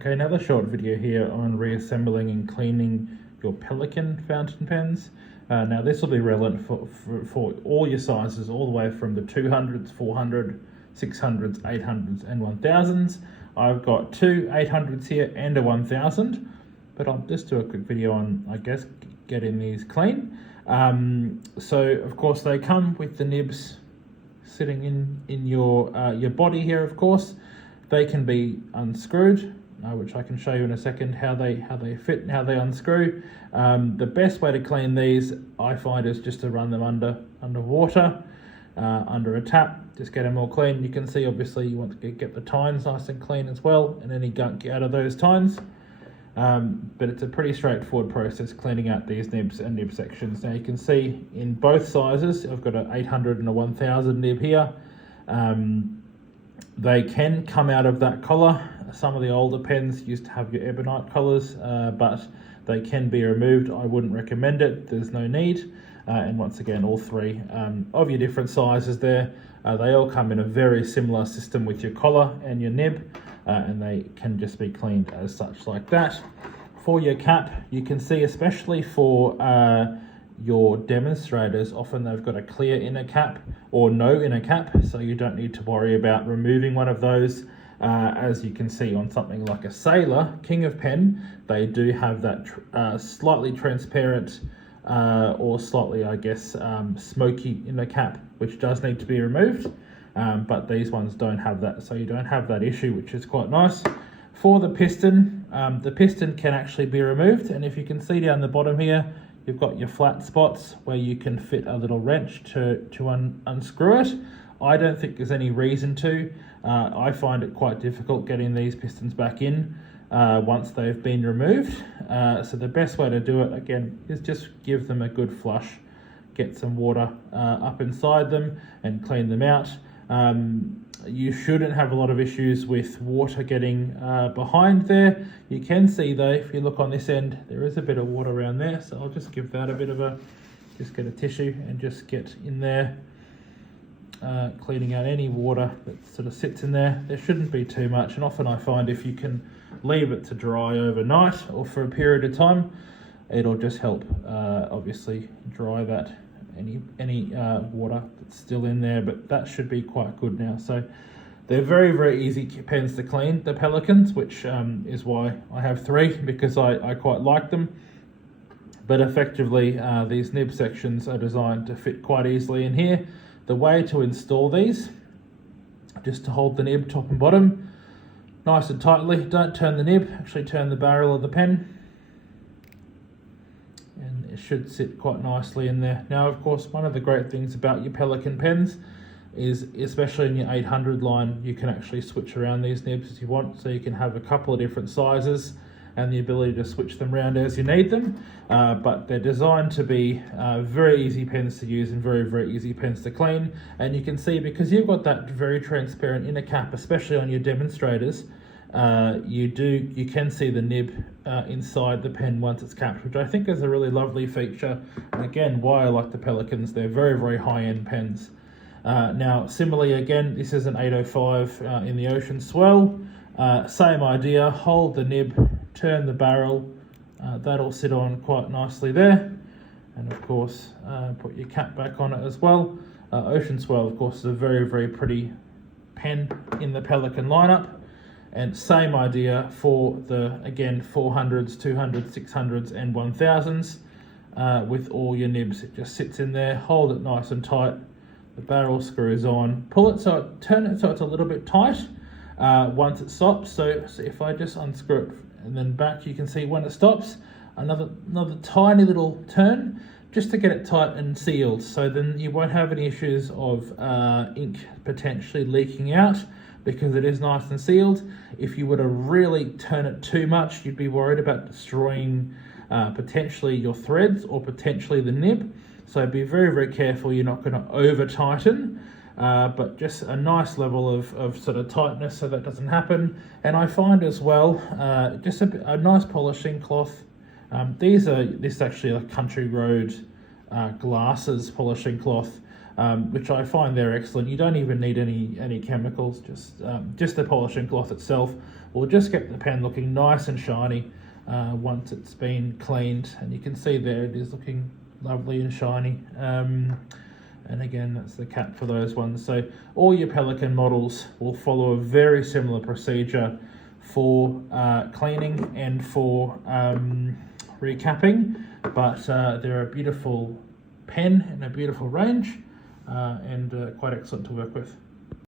Okay, another short video here on reassembling and cleaning your Pelikan fountain pens. Now this will be relevant for all your sizes, all the way from the 200s, 400, 600s, 800s and 1000s. I've got two 800s here and a 1000, but I'll just do a quick video on, I guess, getting these clean. So of course they come with the nibs sitting in your body here. Of course they can be unscrewed, which I can show you in a second how they fit and how they unscrew. The best way to clean these, I find, is just to run them under water, under a tap. Just get them all clean. You can see obviously you want to get the tines nice and clean as well, and any gunk out of those tines. But it's a pretty straightforward process cleaning out these nibs and nib sections. Now you can see in both sizes, I've got an 800 and a 1000 nib here. They can come out of that collar. Some of the older pens used to have your ebonite collars, but they can be removed. I wouldn't recommend it. There's no need. And once again, all three of your different sizes there, they all come in a very similar system with your collar and your nib, and they can just be cleaned as such like that. For your cap, you can see, especially for your demonstrators, often they've got a clear inner cap or no inner cap, so you don't need to worry about removing one of those. As you can see on something like a Sailor King of Pen, they do have that slightly transparent or slightly, I guess, smoky inner cap, which does need to be removed, but these ones don't have that, so you don't have that issue, which is quite nice. For the piston can actually be removed, and if you can see down the bottom here, you've got your flat spots where you can fit a little wrench to unscrew it. I don't think there's any reason to. I find it quite difficult getting these pistons back in once they've been removed. So the best way to do it, again, is just give them a good flush, get some water up inside them and clean them out. You shouldn't have a lot of issues with water getting behind there. You can see though, if you look on this end, there is a bit of water around there, so I'll just give that a bit of just get a tissue and just get in there, cleaning out any water that sort of sits in there. There shouldn't be too much, and often I find if you can leave it to dry overnight or for a period of time, it'll just help obviously dry that any water that's still in there, but that should be quite good now. So they're very, very easy pens to clean, the Pelikans, which is why I have three, because I quite like them. But effectively, these nib sections are designed to fit quite easily in here. The way to install these, just to hold the nib top and bottom nice and tightly. Don't turn the nib, actually turn the barrel of the pen, and it should sit quite nicely in there. Now, of course, one of the great things about your Pelikan pens is, especially in your 800 line, you can actually switch around these nibs as you want, so you can have a couple of different sizes and the ability to switch them around as you need them. But they're designed to be very easy pens to use and very, very easy pens to clean. And you can see, because you've got that very transparent inner cap, especially on your demonstrators, you can see the nib inside the pen once it's capped, which I think is a really lovely feature. And again, why I like the Pelikans, they're very, very high-end pens. Now, similarly, again, this is an 805 in the Ocean Swell. Same idea, hold the nib, turn the barrel, that'll sit on quite nicely there. And of course, put your cap back on it as well. Ocean Swell, of course, is a very, very pretty pen in the Pelikan lineup. And same idea for the, again, 400s, 200s, 600s and 1000s with all your nibs. It just sits in there, hold it nice and tight. The barrel screws on, pull it, turn it so it's a little bit tight once it stops. So if I just unscrew it and then back, you can see when it stops, another tiny little turn just to get it tight and sealed. So then you won't have any issues of ink potentially leaking out, because it is nice and sealed. If you were to really turn it too much, you'd be worried about destroying potentially your threads or potentially the nib. So be very, very careful. You're not going to over tighten, but just a nice level of sort of tightness so that doesn't happen. And I find as well, just a nice polishing cloth. This is actually a Country Road glasses polishing cloth. which I find they're excellent. You don't even need any chemicals, just the polishing cloth itself will just get the pen looking nice and shiny once it's been cleaned, and you can see there it is looking lovely and shiny. And again, that's the cap for those ones. So all your Pelikan models will follow a very similar procedure for cleaning and for recapping, but they're a beautiful pen and a beautiful range, and quite excellent to work with.